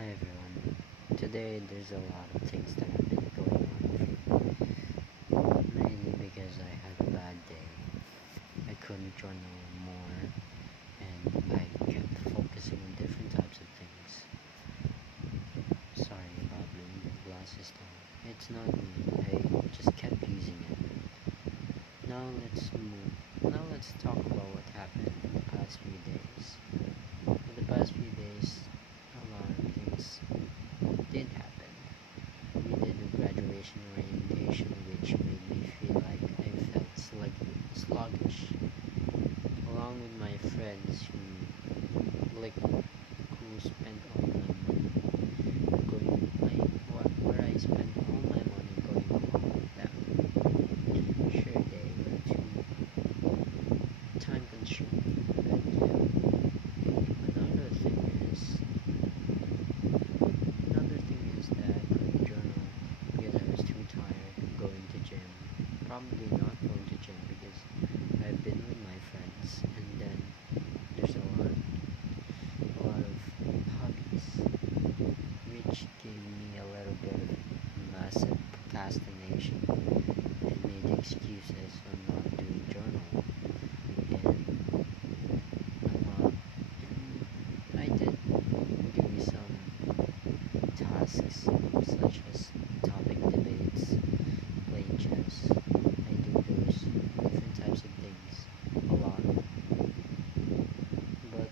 Hi everyone. Today there's a lot of things that have been going on, mainly because I had a bad day. I couldn't journal more and I kept focusing on different types of things. Sorry about moving the glasses down. It's not me, I just kept using it. Now let's talk about what happened in the past few days. In the past few days, a lot of things did happen. We did a graduation orientation which made me feel like I felt sluggish, along with my friends who spent all my money going where I spent all my money going along with them. Sure, they were too time consuming, but another thing is Another thing is that I couldn't journal because I was too tired going to gym. Probably not going to gym because I've been with my friends, and then there's a lot of hobbies which gave me a little bit of massive procrastination and made excuses on not doing journal. And I did do some tasks such as topic debates, playing chess. I do those different types of things a lot, but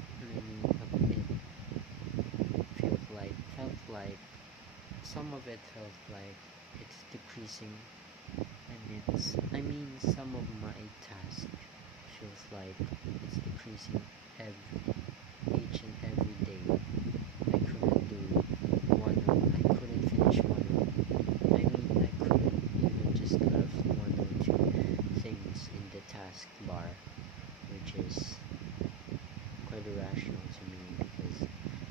felt like some of it felt like it's decreasing, and some of my task feels like it's decreasing each and every day. I couldn't finish one of, I couldn't even just left one or two things in the task bar, which is quite irrational to me because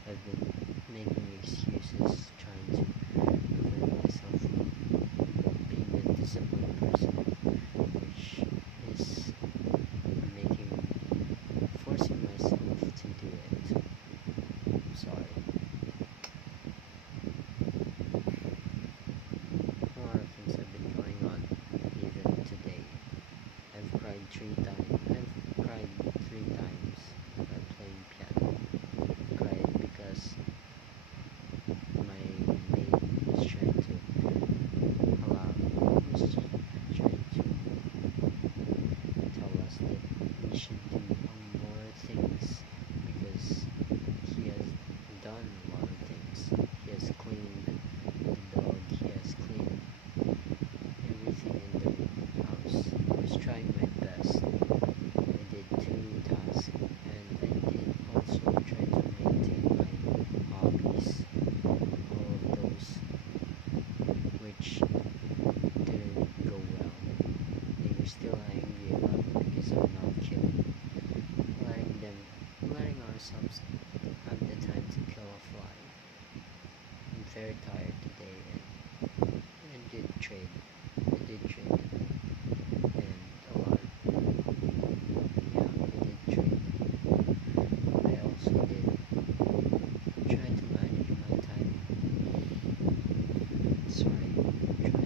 I've been making excuses trying to prevent myself from being a disciplined person, which is making forcing myself to do it. Sorry. A lot of things have been going on even today. I've cried 3 times while playing piano. I cried because my mate was trying to trying to tell us that we should do more things because he has done a lot of things. He has cleaned the dog, he has cleaned everything in the house. I was trying my best. I did 2 tasks and I did also try to maintain my hobbies, all of those which didn't go well. They were still angry about me because I'm not killing, letting ourselves have the time to kill a fly. I'm very tired today and I did trade. I did trade and a lot. Yeah, I did trade. I also did try to manage my time. Sorry, try